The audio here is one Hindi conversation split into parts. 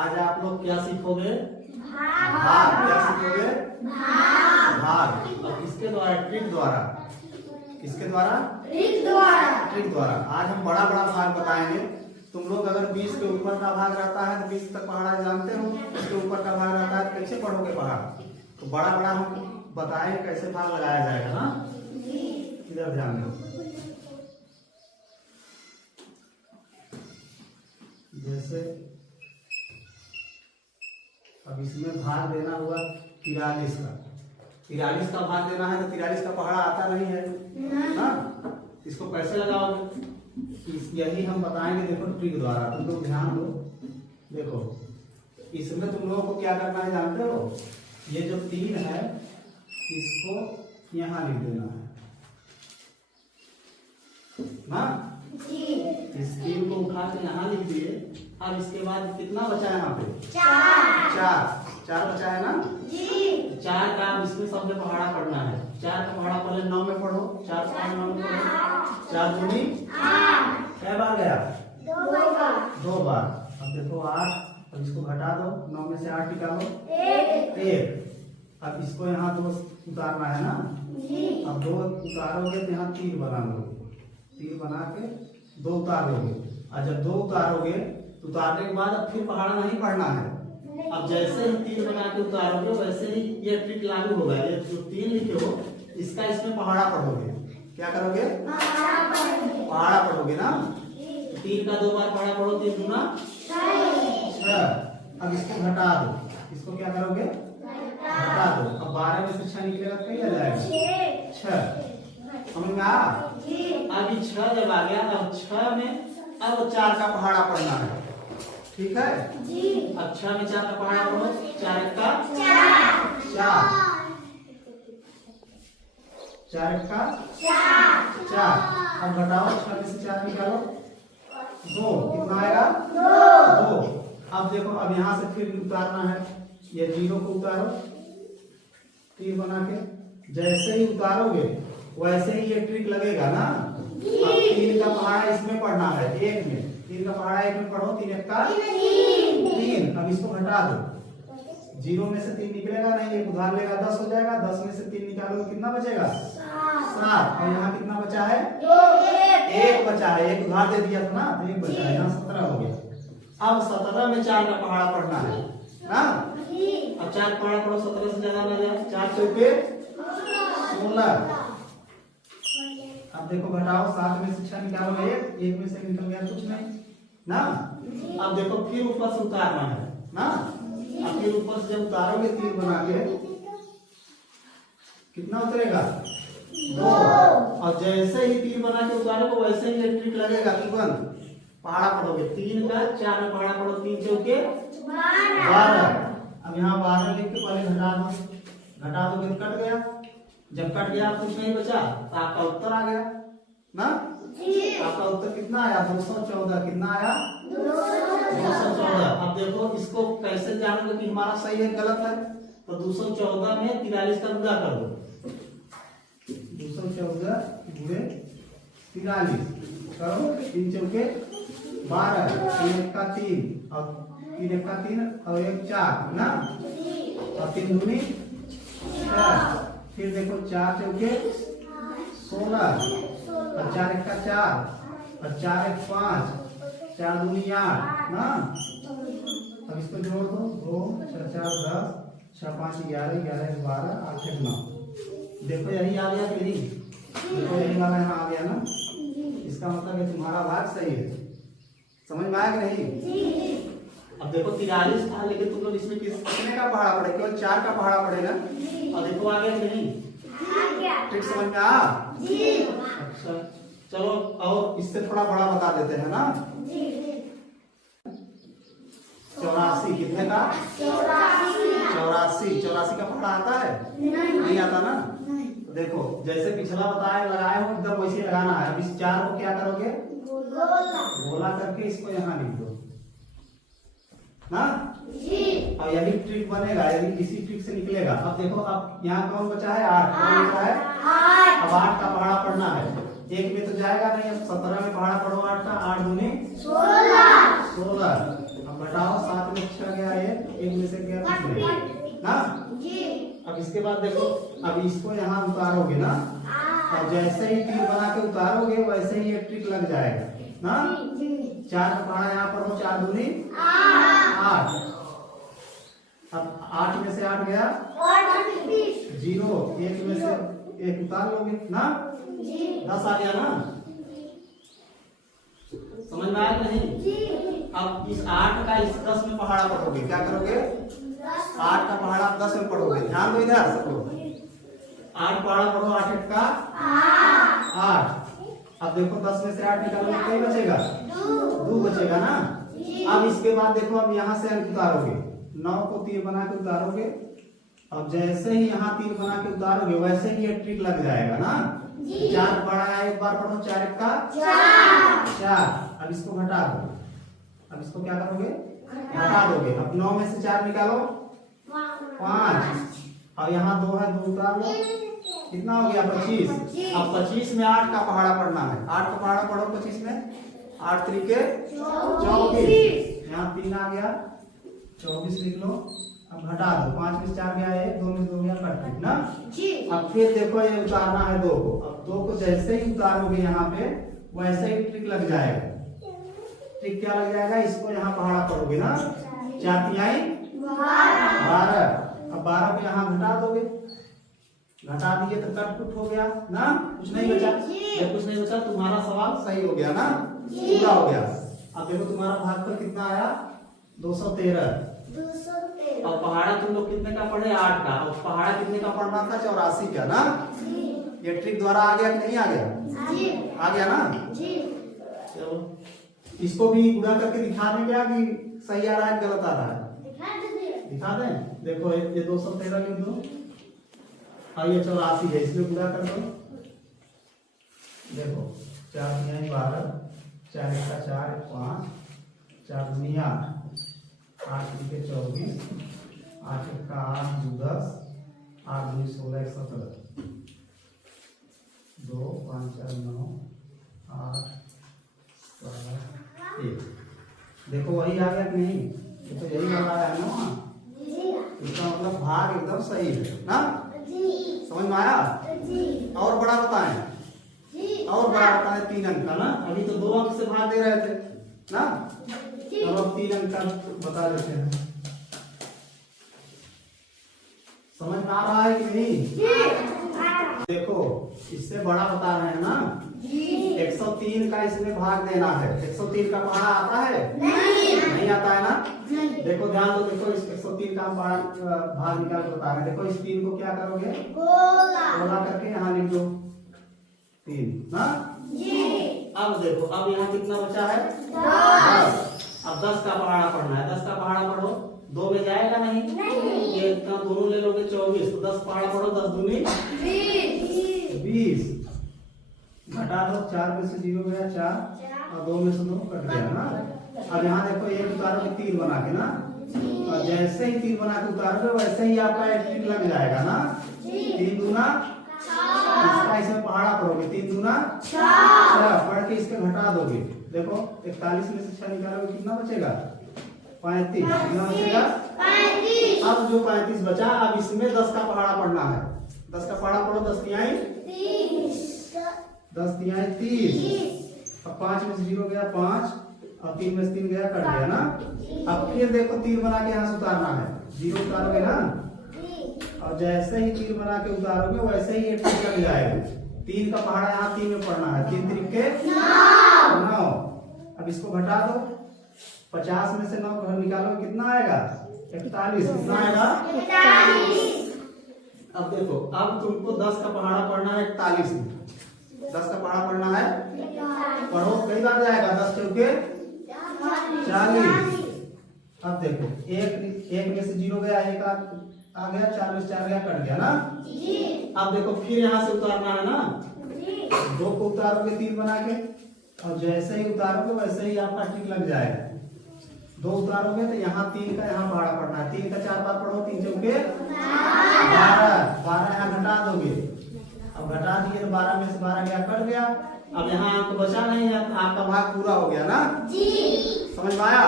आज आप लोग क्या सीखोगे? भाग। क्या सीखोगे? भाग। और किसके द्वारा? ट्रिक द्वारा। किसके द्वारा? ट्रिक द्वारा। आज हम बड़ा बड़ा भाग बताएंगे। तुम लोग अगर 20 के ऊपर का भाग रहता है तो 20 तक पहाड़ा जानते हो, उसके ऊपर का भाग रहता है तो कैसे पढ़ोगे पहाड़? तो बड़ा बड़ा हम बताएंगे कैसे भाग लगाया जाएगा ना। इधर ध्यान दो। जैसे अब इसमें भाग देना हुआ 43 का। 43 का भाग देना है तो 43 का पहाड़ा आता नहीं है ना। इसको कैसे लगाओगे? यही हम बताएंगे। देखो ट्रिक द्वारा। तुम लोग ध्यान दो। देखो इसमें तुम लोगों को क्या करना है जानते हो? ये जो 3 है इसको यहाँ लिख देना है ना। इस 3 को उठा के यहाँ लिख दिए। अब इसके बाद कितना बचा है यहाँ पे? 4 बचा है ना। 4 का अब इसमें सब में पहाड़ा पढ़ना है। 4 का पहाड़ा पहले 9 में पढ़ो। 4 से 9 में पढ़ो। 4 दूनी 8। क्या बार गया? 2 बार। अब देखो 8। अब इसको घटा दो। 9 में से 8 निकालो 1। अब इसको यहाँ 2 उतारना है ना। अब 2 उतारोगे तो यहाँ 3 बना लोगे। 3 बना के 2 उतार लोगे। और जब 2 उतारोगे तो उतारने के बाद अब फिर पहाड़ा नहीं पढ़ना है। अब जैसे ही 3 बना के उतारोगे वैसे ही ये ट्रिक लागू होगा। ये जो 3 लिखे हो इसका इसमें पहाड़ा पढ़ोगे। क्या करोगे? पहाड़ा पढ़ोगे ना। 3 का 2 बार पहाड़ा पढ़ो। 3 दूना 6। अब इसको घटा दो। इसको क्या करोगे? घटा दो। अब 12 में से 6 निकलेगा तो क्या जाएगा? 6। समझ में आ? अभी 6 जब आ गया अब 6 में अब 4 का पहाड़ा पढ़ना है। ठीक है अब 6 में 4 का पहाड़ा पढ़ो। 4 का 4। 4 का 4। अब घटाओ। 6 में से 4 निकालो 2। कितना आएगा? 2। अब देखो अब यहाँ से फिर उतारना है। ये 0 को उतारो 3 बना के। जैसे ही उतारोगे वैसे ही ये ट्रिक लगेगा ना। अब 3 का पहाड़ा इसमें पढ़ना है 1 में। 3 का पहाड़ा 1 में पढ़ो। 3 का 3। अब इसको घटा दो। 0 में से 3 निकलेगा नहीं। एक उधार लेगा 10 हो जाएगा। 10 में से 3 निकालोगे कितना बचेगा? 7। और यहाँ कितना बचा है? 1 बचा है। एक उधार दे दिया था ना तो 1 बचा है। यहाँ 17 हो गया। अब 17 में 4 का पहाड़ा पढ़ना है ना। अब 4 पहाड़ा पढ़ो। 17 से ज्यादा ना जाए। 4 चौके 16। अब देखो घटाओ। 7 में से 6 निकालो 1 में से निकल गया कुछ नहीं ना। अब देखो फिर ऊपर से उतारना है ना। अब फिर ऊपर से जब उतारोगे 3 बना के कितना उतरेगा? 2। और जैसे ही 3 बना के उतारोगे वैसे ही ट्रिक लगेगा। तुरंत पहाड़ा पढ़ोगे। 3 का 4 में पहाड़ा पढ़ो। 3 चौके 12। अब यहाँ 12 लिख के पहले घटा दोगे तो कट गया। जब कट गया कुछ नहीं बचा तो आपका उत्तर आ गया ना। आपका उत्तर कितना आया? 214। कितना आया? 214। अब देखो इसको कैसे जानोगे कि हमारा सही है गलत है? तो 214 में 43 का गुणा कर दो। 214 गुणे 43 करो। 3 चौके 12। 3 का 3 और 3 का 3 और 1 4 ना। और 3 दूनी 6। फिर देखो 4 चौके 16 और 4 का 4 और 4 1 5। 4 दूनी 8 ना। अब इसको जोड़ दो। 2 6 4 10 6 5 11 11 12 8 1 9। देखो यही आ गया कि नहीं? देखो यही वाला यहाँ आ गया ना। इसका मतलब है तुम्हारा भाग सही है। समझ में आया कि नहीं? अब देखो 43 था लेकिन तुम लोग इसमें कितने का पहाड़ा पढ़े? केवल 4 का पहाड़ा पढ़े ना। और देखो आ गया कि नहीं? ट्रिक समझ में आ? अच्छा चलो और इससे थोड़ा बड़ा बता देते हैं ना। 84। कितने का? 84 का पहाड़ा आता है? नहीं आता ना। तो देखो जैसे पिछला बताया लगाए हो एकदम वैसे लगाना है। अब इस 4 को क्या करोगे? गोला करके इसको यहाँ लिख दो ना। और यही ट्रिक बनेगा। यदि किसी ट्रिक से निकलेगा। अब देखो अब यहाँ कौन बचा है? 8। कौन बचा है? अब 8 का पहाड़ा पढ़ना है। 1 में तो जाएगा नहीं। अब 17 में पहाड़ा पढ़ो 8 का। 8 दूनी 16। अब अब घटाओ, 7 में 6 गया, एक में से गया ना। अब इसके बाद देखो, अब इसको यहाँ उतारोगे ना, अब जैसे ही तीर बना के उतारोगे वैसे ही एक ट्रिक लग जाएगा ना। 4 का पहाड़ा यहाँ पढ़ो, 4 दूनी 8। अब 8 में से 8 गया 0, 1 में से 1 उतार लोगे ना, 10 आ गया ना। समझ में आया कि नहीं? अब इस 8 का इस 10 में पहाड़ा पढ़ोगे, क्या करोगे? 8 का पहाड़ा 10 में पढ़ोगे। ध्यान दो इधर सब लोग, 8 पहाड़ा पढ़ो, 8 8 का 8। अब देखो 10 में से 8 निकालोगे, क्या बचेगा? 2 बचेगा ना। अब इसके बाद देखो, अब यहाँ से अंक उतारोगे, 9 को तीर बना के उतारोगे। अब जैसे ही यहाँ तीर बना के उतारोगे वैसे ही ये ट्रिक लग जाएगा ना। 4 पढ़ा, एक बार पढ़ो, 4 1 का 4। अब इसको घटा दो, अब इसको क्या करोगे? घटा दोगे। अब 9 में से 4 निकालो, 5। और यहाँ 2 है, 2 उतार लो, कितना हो गया? 25। अब 25 में 8 का पहाड़ा पढ़ना है। 8 का पहाड़ा पढ़ो 25 में, 8 तरीके 24। यहाँ 3 आ गया, 24 लिख लो। अब घटा दो, 5 में 4 गया 1, 2 में 2 गया कट ना। अब फिर देखो ये उतारना है 2 को। अब 2 को जैसे ही उतारोगे यहाँ पे वैसे ही ट्रिक लग जाएगा। ट्रिक क्या लग जाएगा? इसको यहाँ पहाड़ा पढ़ोगे ना, 4 तिहाई 12। अब 12 को यहाँ घटा दोगे, घटा दिए तो कट कुट हो गया ना, कुछ नहीं बचा। जब कुछ नहीं बचा तुम्हारा सवाल सही हो गया ना, पूरा हो गया। अब देखो तुम्हारा भागफल कितना आया? 213। और पहाड़ा तुम लोग कितने का पढ़े? 8 का। और पहाड़ा कितने का पढ़ना था? 84 का ना। ये ट्रिक द्वारा आ गया कि नहीं आ गया? आ गया ना। चलो इसको भी गुणा करके दिखा दें क्या कि सही आ रहा है गलत आ रहा है? दिखा दें। देखो ये 213 लिख दो, और ये 84 है, इसमें गुणा कर दो। देखो 4 तिहाई 12, 4 1 का 4, 5, 4 दूनी 8, 8 तरीके 24, 8 1 का 8, 2 10, 8 दूनी 16, 1 17, 2 5 4 9, 8 12 1। देखो वही आ गया कि नहीं? ये तो यही वाला आया ना, इसका मतलब भाग एकदम सही है ना। समझ में आया? और बड़ा बताएं, और बड़ा बताएं 3 अंक का ना। अभी तो 2 अंक से भाग दे रहे थे ना, अब 3 अंक का बता देते हैं। समझ में आ रहा है कि नहीं? देखो इससे बड़ा बता रहे हैं ना, 103 का इसमें भाग देना है। 103 का पहाड़ा आता है? नहीं आता है ना। देखो ध्यान दो, देखो इस 103 का भाग निकाल के बता रहे हैं। देखो इस 3 को क्या करोगे? गोला करके यहाँ लिख दो 3 ना। अब देखो, अब यहाँ कितना बचा है? 10। अब 10 का पहाड़ा पढ़ना है। 10 का पहाड़ा पढ़ो, 2 में जाएगा नहीं, ये इतना दोनों ले लोगे 24। तो 10 पहाड़ा पढ़ो, 10 दूनी 20। घटा दो, 4 में से 0 गया 4, और 2 में से 2 कट गया ना। अब यहाँ देखो 1 उतारोगे 3 बना के ना, और जैसे ही 3 बना के उतारोगे वैसे ही आपका एक ट्रिक लग जाएगा ना। 3 दूना, इसका इसमें पहाड़ा पढ़ोगे, 3 दूना 6, पढ़ के इसके घटा दोगे। देखो 41 में से 6 निकालोगे, कितना बचेगा? 35। कितना बचेगा? 35। अब जो 35 बचा, अब इसमें 10 का पहाड़ा पढ़ना है। 10 का पहाड़ा पढ़ो, 10 तिहाई 30। अब 5 में से 0 गया 5, और 3 में से 3 गया कट गया ना। अब फिर देखो तीर बना के यहाँ से उतारना है, 0 उतारोगे ना, और जैसे ही तीर बना के उतारोगे वैसे ही ये ट्रिक लग जाएगा। 3 का पहाड़ा यहाँ 3 में पढ़ना है, 3 तरीके 9। अब इसको घटा दो, 50 में से 9 घर निकालो, कितना आएगा? 41। कितना आएगा? 41। अब देखो, अब तुमको 10 का पहाड़ा पढ़ना है 41 में। 10 का पहाड़ा पढ़ना है, पढ़ो, कई बार जाएगा? 10 चौके 40। अब देखो 1 में से 0 गया, 1 आ गया, 4 में से 4 गया कट गया ना। अब देखो फिर यहाँ से उतारना है ना, 2 को उतारोगे 3 बना के, और जैसे ही उतारोगे वैसे ही आपका ट्रिक लग जाएगा। 2 उतारोगे तो यहाँ 3 का यहाँ पहाड़ा पढ़ना है, 3 का 4 बार पढ़ो, 3 चौके 12, 12 यहाँ घटा दोगे। अब घटा दिए तो 12 में से 12 गया कट गया। अब यहाँ आपको बचा नहीं है, आपका भाग पूरा हो गया ना। समझ में आया?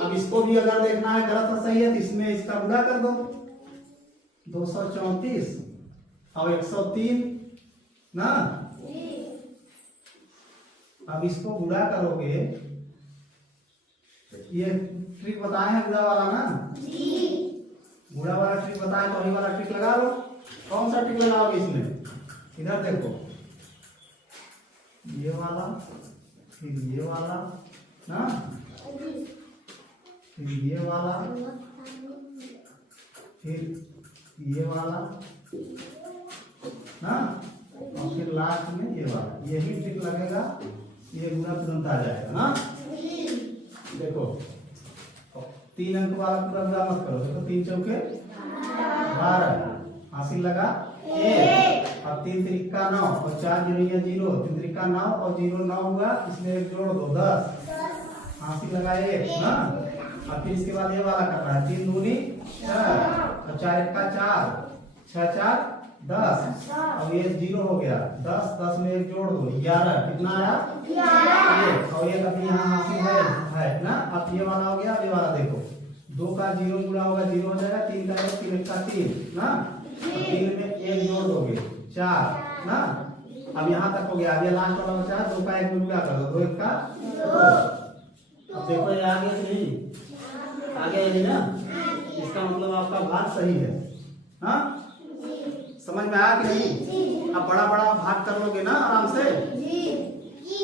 अब इसको भी अगर देखना है गलत और सही है तो इसमें इसका गुणा कर दो, 234 और 103 ना। अब इसको गुणा करोगे, ये ट्रिक बताए हैं गुणा वाला ना, गुणा वाला ट्रिक बताए तो वही वाला ट्रिक लगा लो। कौन सा ट्रिक लगाओगे इसमें, इधर देखो, ये वाला फिर ये वाला ना, फिर ये वाला फिर ये वाला ना, और फिर लास्ट में ये वाला, यही ट्रिक लगेगा, ये गुना तुरंत आ जाएगा ना। देखो 3 अंक वाला पूरा गुना मत करो, देखो 3 चौके 12, हासिल लगा 1 और 3 त्रिका 9 और 4 जीरो 0, 3 त्रिका 9 और 0 9 हुआ, इसमें एक जोड़ दो 10, हासिल लगा 1 ना। और फिर इसके बाद ये वाला करना है, 3 दूनी 6 और 4 का 4, 6 4 10 और ये 0 हो गया, 10 10 में एक जोड़ दो 11, कितना आया 11 और ये अभी यहाँ हासिल है ना। अब ये वाला हो गया, ये वाला देखो 2 का 0 गुणा होगा 0 हो जाएगा, 3 का 1 3 का 3 ना, 3 में एक जोड़ दोगे 4 ना। अब यहाँ तक हो गया, अब ये लास्ट वाला बचा 2 का 1 गुणा कर दो, 2 1 का 2। अब देखो ये आगे नहीं आगे है ना, इसका मतलब आपका भाग सही है। हाँ समझ में आया कि नहीं? अब बड़ा बड़ा भाग कर लोगे ना आराम से।